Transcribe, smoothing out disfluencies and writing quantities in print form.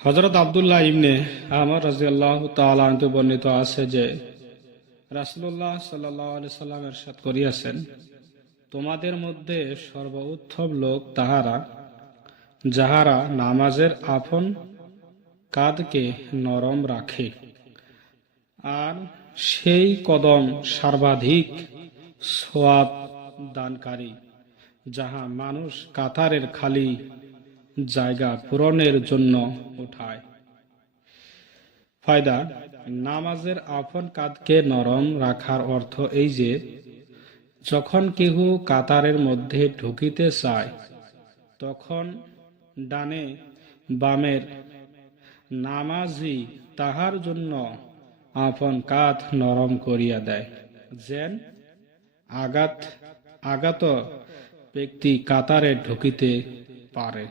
হযরত আব্দুল্লাহ ইবনে আমর রাদিয়াল্লাহু তাআলা আনহু বর্ণিত আছে যে রাসূলুল্লাহ সাল্লাল্লাহু আলাইহি সাল্লাম ইরশাদ করিয়াছেন, তোমাদের মধ্যে সর্বোত্তম লোক তাহারা যাহারা নামাজের আপন কাঁধকে নরম রাখে, আর সেই কদম সর্বাধিক সওয়াব দানকারী যাহা মানুষ কাতারের খালি জায়গা পূরণের জন্য উঠায়। ফায়দা: নামাজের আপন কাঁধকে নরম রাখার অর্থ এই যে, যখন কেহ কাতারের মধ্যে ঢুকিতে চায় তখন ডানে বামের নামাজি তাহার জন্য আপন কাঁধ নরম করিয়া দেয়, যেন আগত ব্যক্তি কাতারে ঢুকিতে পারে।